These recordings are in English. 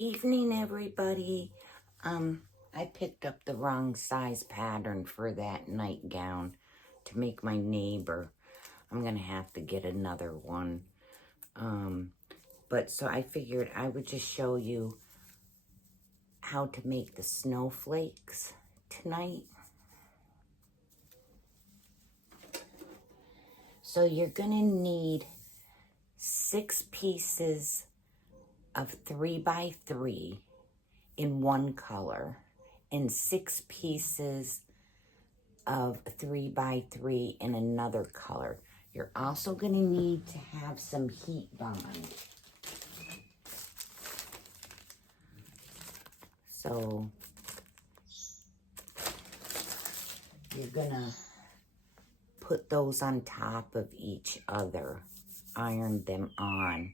Evening, everybody. I picked up the wrong size pattern for that nightgown to make my neighbor. I'm gonna have to get another one. But so I figured I would just show you how to make the snowflakes tonight. So you're gonna need 6 pieces of 3x3 in one color and 6 pieces of 3x3 in another color. You're also going to need to have some heat bond. So you're going to put those on top of each other, iron them on.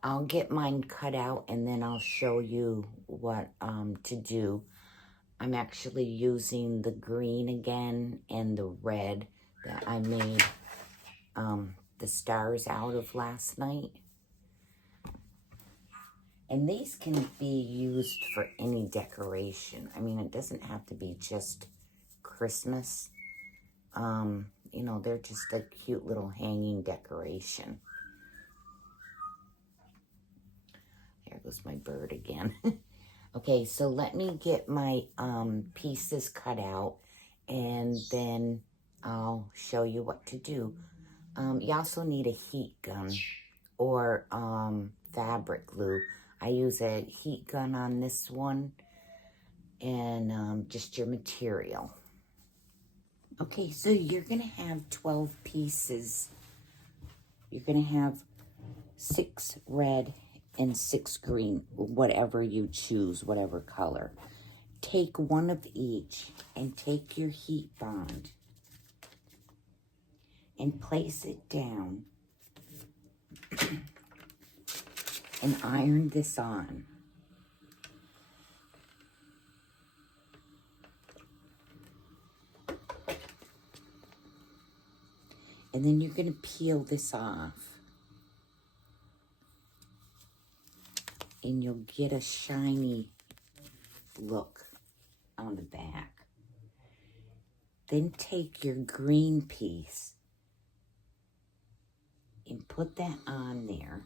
I'll get mine cut out and then I'll show you what to do. I'm actually using the green again and the red that I made the stars out of last night. And these can be used for any decoration. I mean, it doesn't have to be just Christmas. You know, they're just a cute little hanging decoration. There goes my bird again. Okay, so let me get my pieces cut out and then I'll show you what to do. You also need a heat gun or fabric glue. I use a heat gun on this one and just your material. Okay, so you're going to have 12 pieces. You're going to have 6 red and 6 green, whatever you choose, whatever color. Take one of each and take your heat bond and place it down and iron this on. And then you're going to peel this off. And you'll get a shiny look on the back. Then take your green piece and put that on there.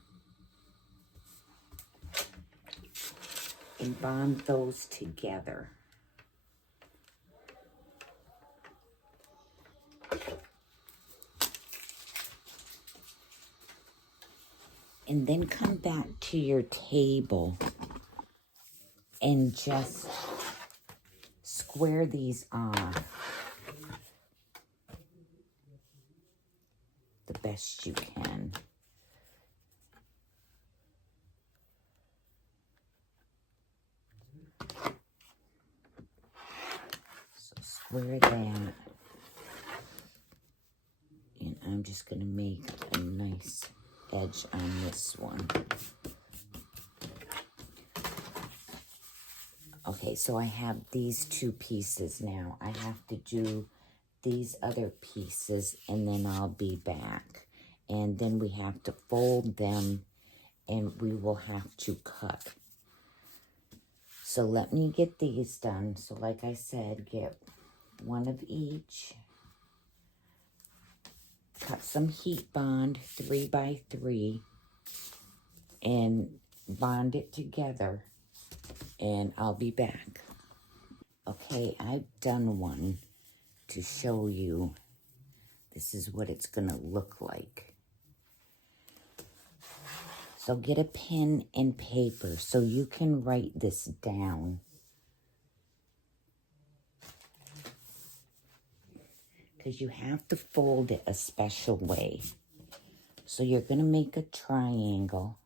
And bond those together. And then come back to your table and just square these off the best you can. So square that. And I'm just going to make a nice edge on this one. Okay, so I have these 2 pieces now. I have to do these other pieces and then I'll be back. And then we have to fold them and we will have to cut. So let me get these done. So like I said, get one of each. Cut some heat bond 3x3 and bond it together and I'll be back. Okay, I've done one to show you. This is what it's gonna look like. So get a pen and paper so you can write this down. Because you have to fold it a special way. So you're going to make a triangle.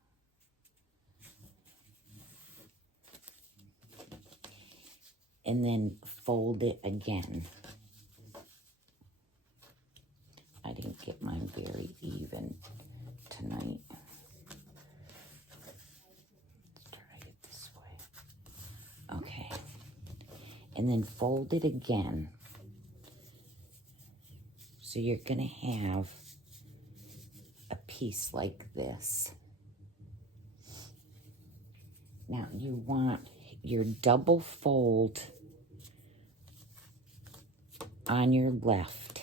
And then fold it again. I didn't get mine very even tonight. Let's try it this way. Okay. And then fold it again. So you're going to have a piece like this. Now you want your double fold on your left.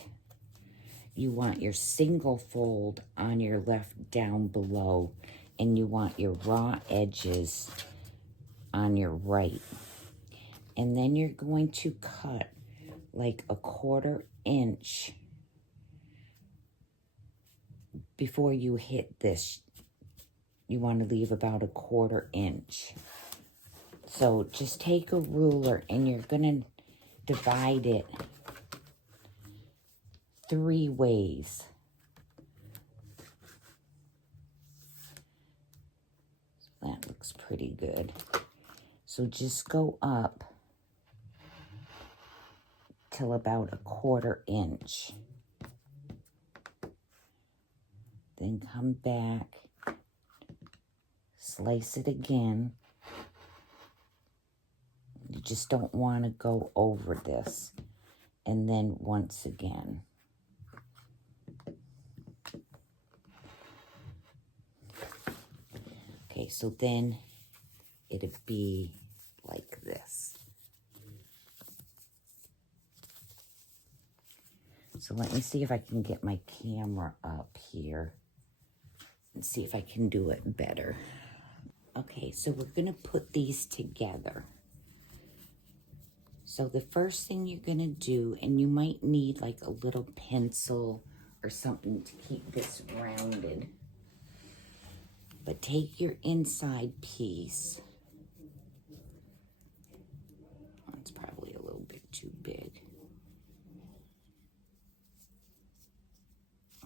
You want your single fold on your left down below, and you want your raw edges on your right. And then you're going to cut like a 1/4 inch before you hit this. You want to leave about a 1/4 inch. So just take a ruler and you're going to divide it 3 ways. That looks pretty good. So just go up till about a 1/4 inch. Then come back, slice it again. You just don't want to go over this. And then once again. Okay, so then it'd be like this. So let me see if I can get my camera up here and see if I can do it better. Okay, so we're going to put these together. So the first thing you're going to do, and you might need like a little pencil or something to keep this rounded. But take your inside piece. It's probably a little bit too big.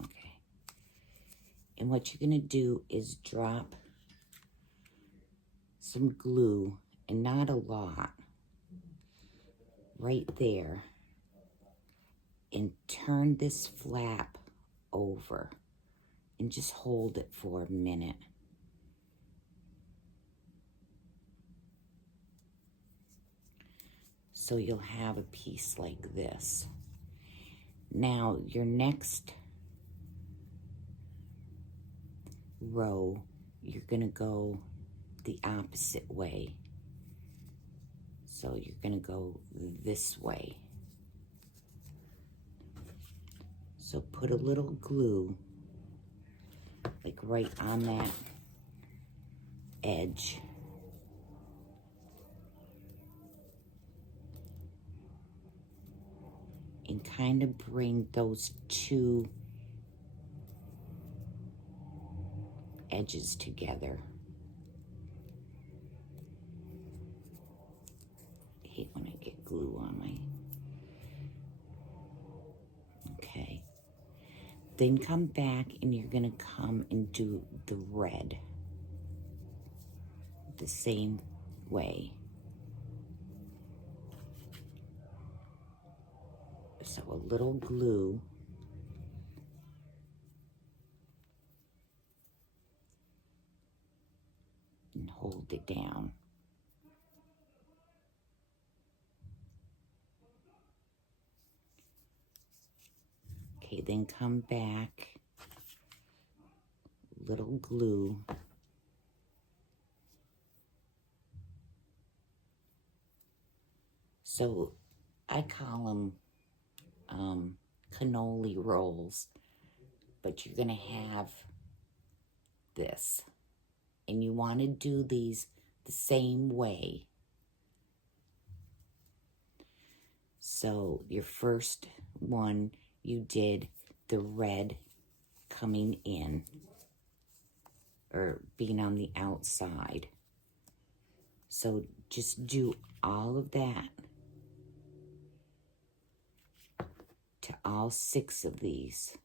Okay. And what you're going to do is drop some glue, and not a lot, right there. And turn this flap over and just hold it for a minute. So you'll have a piece like this. Now your next row, you're gonna go the opposite way. So you're gonna go this way. So put a little glue, like right on that edge. And kind of bring those 2 edges together. I hate when I get glue on my... Okay. Then come back and you're gonna come and do the red the same way. So a little glue. And hold it down. Okay, then come back, little glue. So I call them cannoli rolls, but you're gonna have this. And you wanna do these the same way. So your first one, you did the red coming in, or being on the outside. So just do all of that to all 6 of these.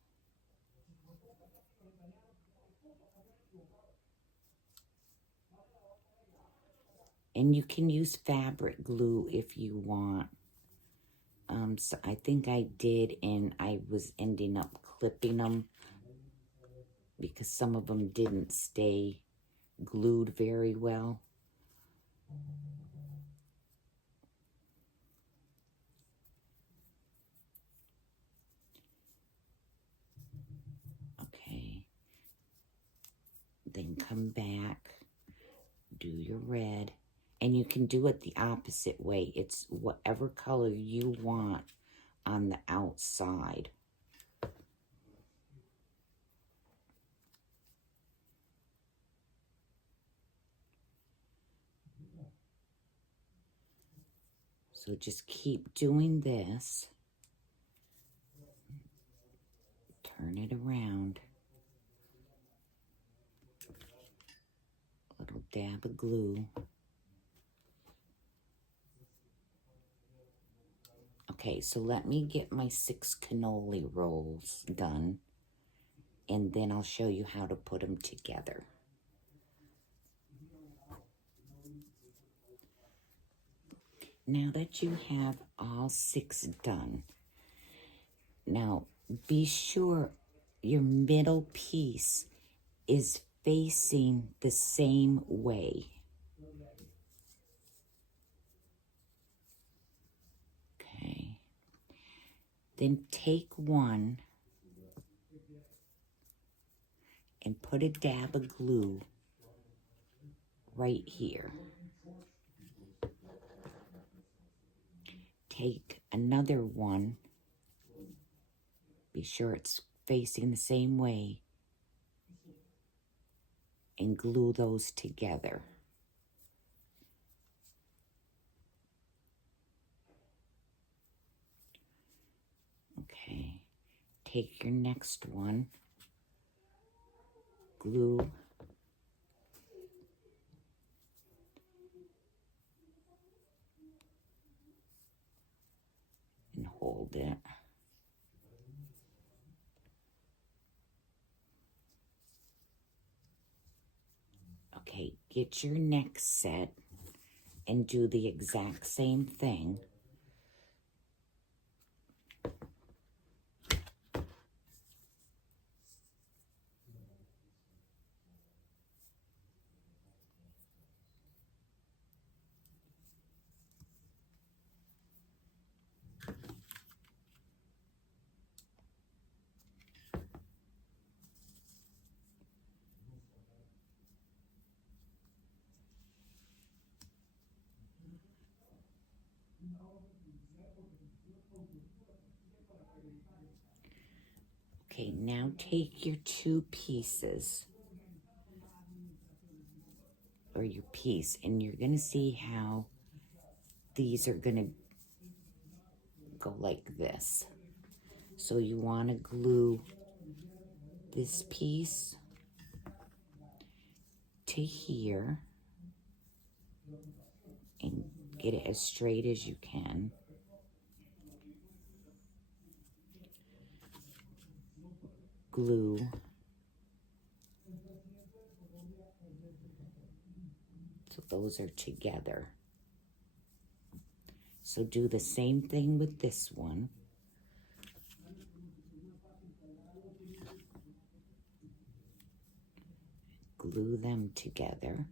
And you can use fabric glue if you want. So I think I did, and I was ending up clipping them because some of them didn't stay glued very well. Okay. Then come back, Do your red. And you can do it the opposite way. It's whatever color you want on the outside. So just keep doing this. Turn it around. A little dab of glue. Okay, so let me get my 6 cannoli rolls done, and then I'll show you how to put them together. Now that you have all 6 done, now be sure your middle piece is facing the same way. Okay. Then take one and put a dab of glue right here. Take another one. Be sure it's facing the same way. And glue those together. Okay. Take your next one. Glue. And hold it. Okay, get your next set and do the exact same thing. Okay, now take your 2 pieces, or your piece, and you're going to see how these are going to go like this. So you want to glue this piece to here and get it as straight as you can. Glue. So those are together. So do the same thing with this one. Glue them together.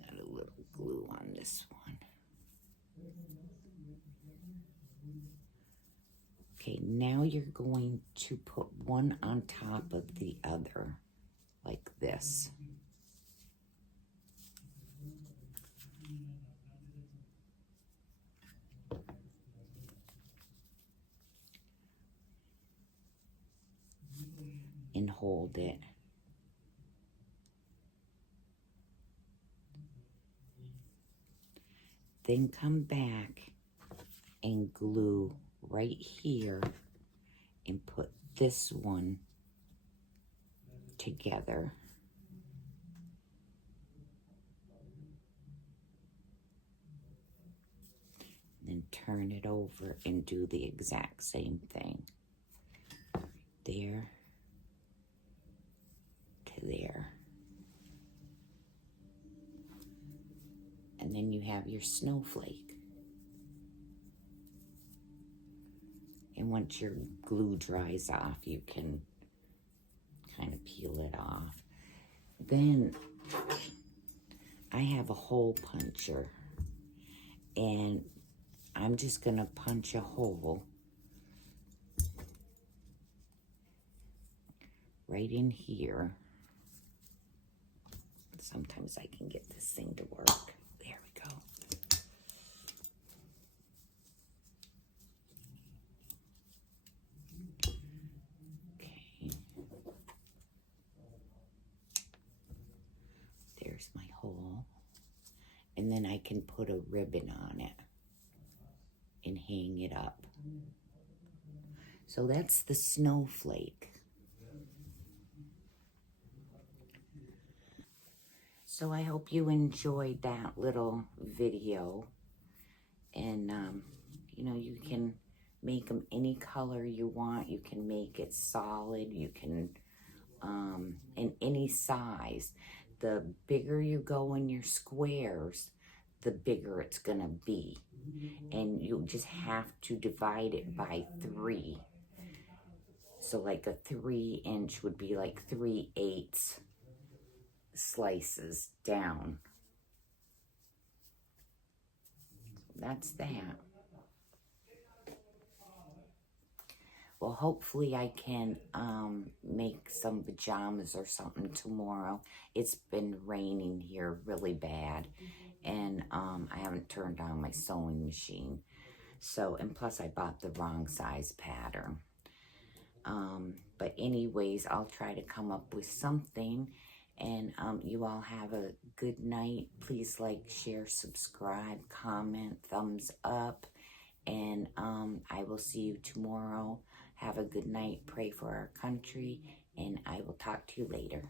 Got a little glue on this one. Okay, now you're going to put one on top of the other, like this. And hold it. Then come back and glue right here and put this one together. Then turn it over and do the exact same thing. There to there. And then you have your snowflake. And once your glue dries off, you can kind of peel it off. Then I have a hole puncher, and I'm just going to punch a hole right in here. Sometimes I can get this thing to work. There we go. Okay. There's my hole. And then I can put a ribbon on it and hang it up. So that's the snowflake. So I hope you enjoyed that little video. And, you know, you can make them any color you want. You can make it solid. You can, in any size. The bigger you go in your squares, the bigger it's going to be. And you just have to divide it by 3. So like a 3-inch would be like 3/8 slices down. That's that. Well, hopefully I can make some pajamas or something tomorrow. It's been raining here really bad, and I haven't turned on my sewing machine. So, and plus I bought the wrong size pattern. But anyways, I'll try to come up with something. And you all have a good night. Please like, share, subscribe, comment, thumbs up. And I will see you tomorrow. Have a good night. Pray for our country. And I will talk to you later.